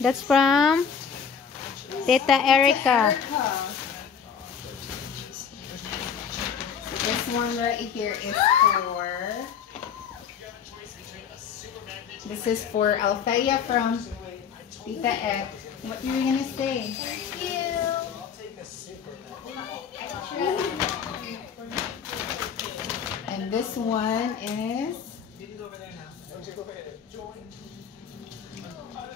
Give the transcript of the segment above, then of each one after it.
That's from Tita Erica. This one right here is for... This is for Althea from Tita F. What you were gonna say? Thank you. And this one is...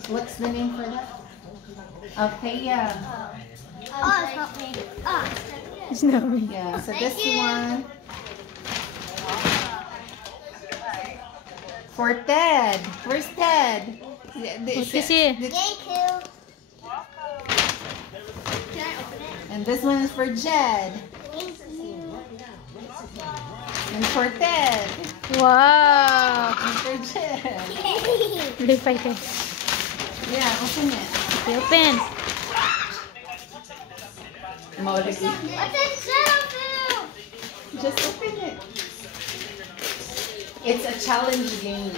What's the name for that? Althea. Oh, it's not me. Oh, It's not me. Yeah, so Thank this you. one for Ted. Where's Ted? What's this here? thank you. Can I open it? And this one is for Jed. Thank you. And for Ted. Wow! And for Jed. Lipay ka. Yeah, open it. Open. Maulagi. What's inside of you? Just open it. It's a challenge game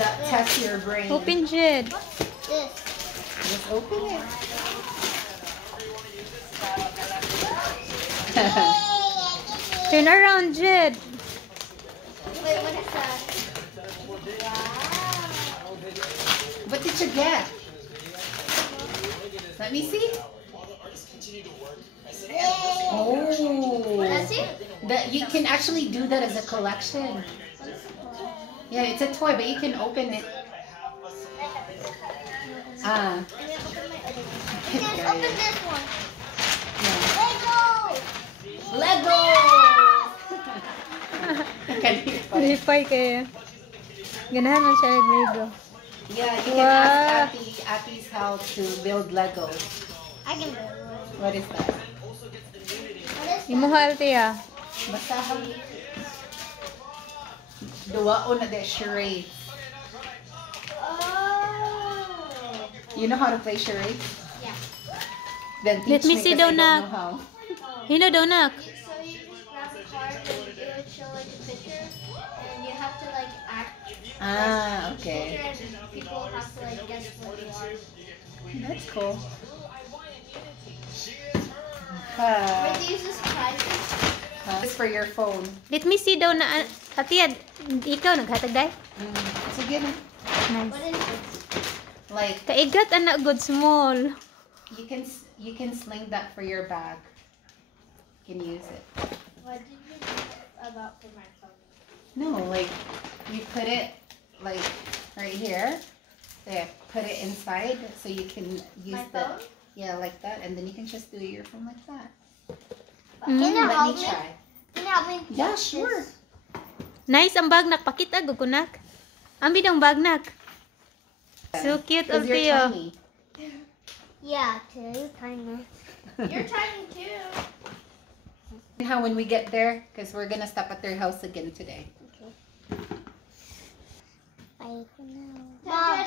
that tests your brain. Open, Jed. This. Just open it. Turn around, Jed. Wait, what is that? What did you get? Let me see. Oh, That's it? that you can actually do that as a collection. Yeah, it's a toy, but you can open it. Ah, And then open my other one. Yeah, Just yeah. open this one. yeah. Lego! Lego. Lipay kaya. Ganahan man siya ng Lego. Yeah, you can Wow. ask Ati's how to build Lego. I can build one. What is that? What is Imuha, Althea. Basahan. Duwaon na de charades. Oh. You know how to play charades? Yeah. Then Let teach me me see 'cause daw I don't na. know how. Hino daw, nak. So you just grab a card and it would show like a picture and you have to like act Ah, picture okay. and people have to like guess what you are. That's cool. Where do you use this prizes? It's for your phone. Let me see daw na. Althea, ikaw naghatag day? Sige na. Nice. What is this? Like Kaigat anak good small. you can sling that for your bag. You can use it. What did you do about for my phone? No, like you put it like right here. There, put it inside so you can use My the phone? yeah like that, and then you can just do your phone like that. Can you Let help me me? try. Can you help me? Yeah, fix sure. this? Nice ang bag nak. Pakita gugunak. Ambi ang bag nak. So cute, 'Cause you're Althea. tiny. Yeah, too tiny. You're tiny too. And how when we get there, because we're gonna stop at their house again today. Okay. Bye for now. Mom.